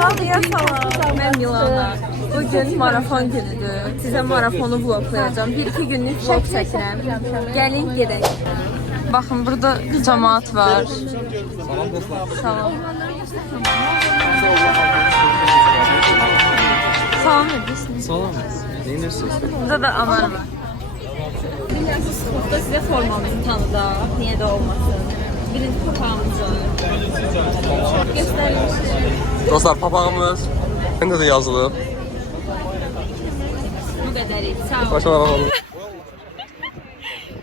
Mən Milana. Bugün marafon günüdür. Sizə marafonu vloglayacağım. 1-2 günlük vlog çəkirəm. Gəlin gedək. Baxın, burada cəmaat var. Salam. Salam edirsiniz. Salam. Neyinirsiniz? Burada da anar var. Bilirsiniz, sınıfda sizə formalıyım tanıdaq. Niyə də olmasın. Birinci papağımız var. Göstərin. Dostlar, papağımız məndə də yazılıb. Bu qədərik. Sağ olun. Başına bakalım.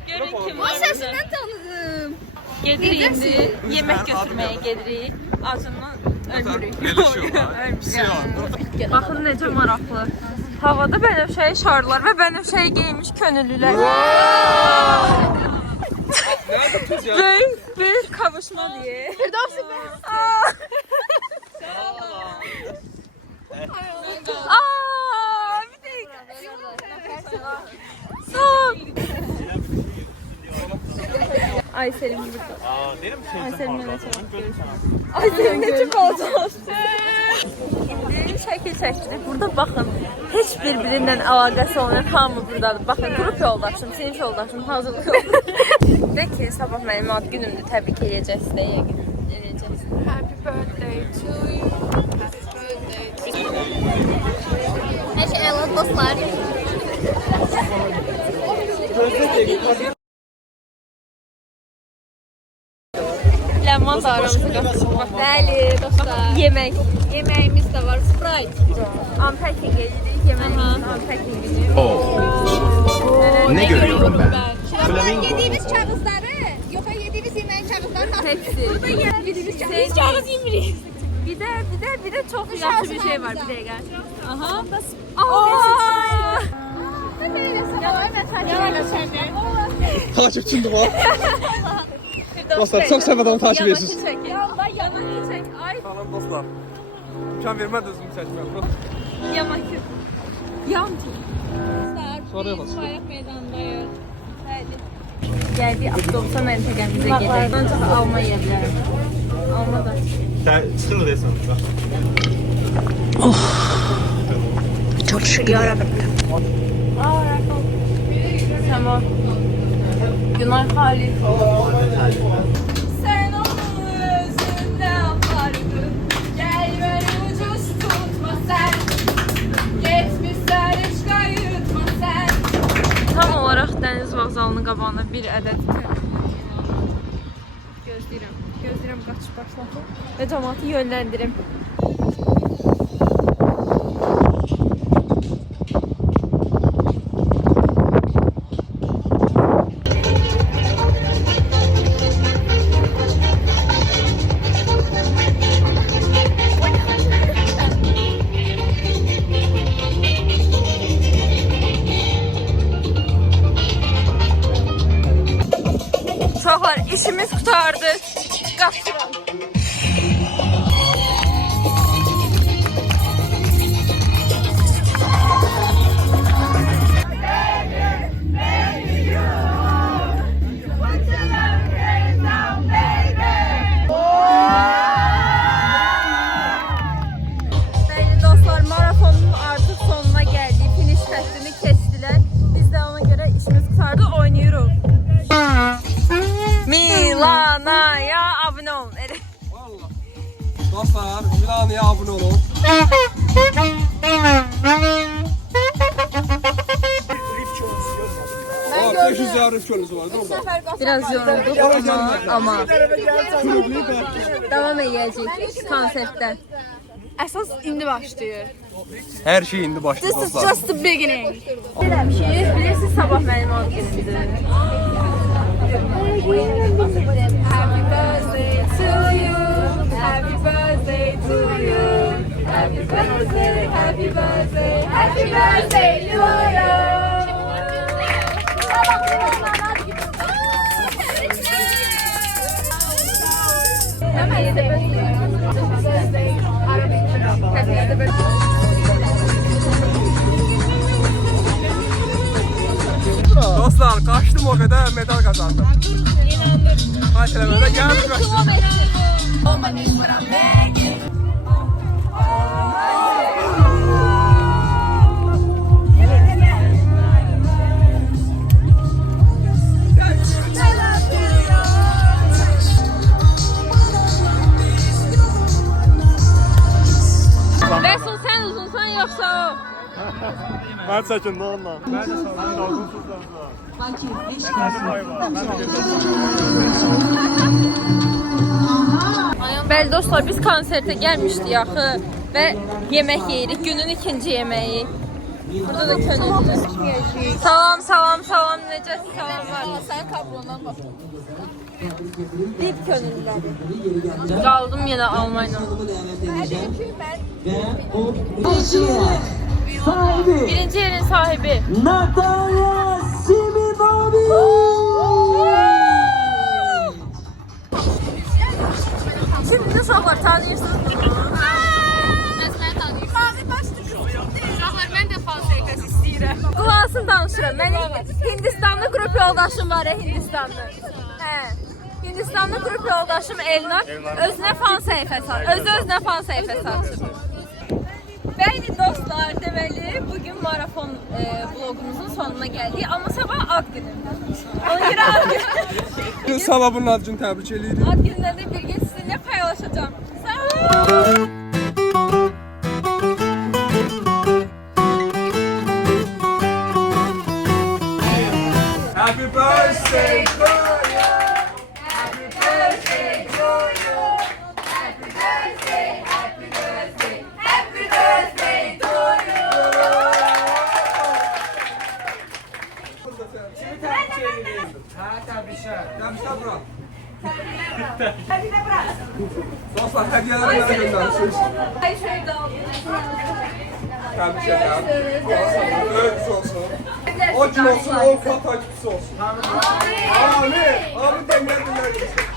Görün kim var. O səsindən tanıdım. Gedirik indi. Yemək götürməyə gedirik. Acından ölmürük. Baxın necə maraqlı. Havada bənövşəyi şarlar və bənövşəyi geymiş könüllülər. Böyük kavuşma diye. Firdevsi be. Bir dakika. Sağ ol. Aysel'im burada. Aysel'imle ne çok Aysel'imle çok olacağız. Şimdi şəkil çəkdik. Burada baxın. Heç birbirindən əlaqəsi olmayan hamı buradadır. Baxın, qrup yoldaşım, sinif yoldaşım, hazırlıq yoldaşım. Və ki, sabah mənim ad günümdür. Təbrik edəcəksiniz də, yəqin edəcəksiniz. Happy birthday to you. Happy birthday to you. Hər şey əla dostlar. Ləman aramızı qatışmaq. Bəli dostlar. Yemək. Yemeğimiz de var. Sprite. Unpacking edirik. Yeməğimiz unpacking edirik. Ne görüyorum ben? Şuradan yediğimiz kağızları, yoka yediğimiz yemeğin kağızları Hepsi. Burada yediğimiz kağız yemiriz. Bir de çok yaxşı bir şey var. Bir de gel. Aha. Takipçimdir var. Dostlar, çok sevmeden takip edirsiniz. Yamakı çek. Ay. Salam dostlar. İmkan vermədi özümü çəkməyəm. Yamakı. Yamcı. Sonra yapasın. Bayrak meydanındayız. Gəldik avtobusa məntəqəmizə gedək. Ancaq alma yerləri. Alma da. Çıkın da desem. Çok şükür yarabbim. Tamam. Günay Halil. Sen onun özünden vardın. Gel ver ucuz tutma sen. Geçmişler hiç kayıtma sen. Tam olaraq dəniz vağzalının qabağına bir ədəd gözləyirəm qaçıb başlasın və cəmaatı yönləndirim. Uşaqlar, işimiz qutardı. Qaçıram. Bəli dostlar, marafonun artıq sonuna gəldik. Finish xəttini keçdilər. Biz də ona görə işimiz qutardı, oynayırıq. Milana'ya abone olun. Vallahi. Dostlar, Milana'ya abone olun. Var, 500 lira rifkönüz var değil mi? Biraz yorulduk ama devam edeceğiz konseptten. Esas indi başlıyor. Her şey indi başlıyor This is dostlar. just the beginning. Bilirsiniz sabah mənim ad günümdür. Happy birthday to you. Happy birthday to you. Happy birthday, happy birthday, happy birthday to you. Dostlar, kaçtım o kadar medal kazandım. Kaç kilometre geldik kaçtım. çəkin lan lan. Mən də sağlam. Bəli dostlar, biz konsertə gəlmişdik axı və yemək yeyirik. Günün ikinci yeməyi. Burada da könüllü. Salam, salam, salam. Necəsin? Salamlar. Sən kablondan bax. Dip könüllüləri. Qaldım yenə Almanya. Birinci yerin sahibi. Natalia Siminovic! Şimdi uşaqlar tanıyırsınız. Qulansın danışıram. Mənim Hindistanlı qrup yoldaşım var ya, Hindistanlı. Hə. Hindistanlı qrup yoldaşım Elnar özünə fan səhifəsi açır. Özünə fan səhifəsi açır. Bəli dostlar, deməli bugün marafon vlogumuzun sonuna gəldik. Amma sabah ad günümdür. Ona görə ad günü. Sabah bunun ad günü təbrik edirik. Ad günündə də bir gün sizinlə paylaşacağım. Sağ olun. Happy birthday to you. Təbriklər bura. Dostlar, hədiyyələri mənə göndərsiniz. Təbriklər. Böyük olsun. O gün olsun, 10 kat takipçisi olsun. Amin. Amin deməyə dinləyirsiniz.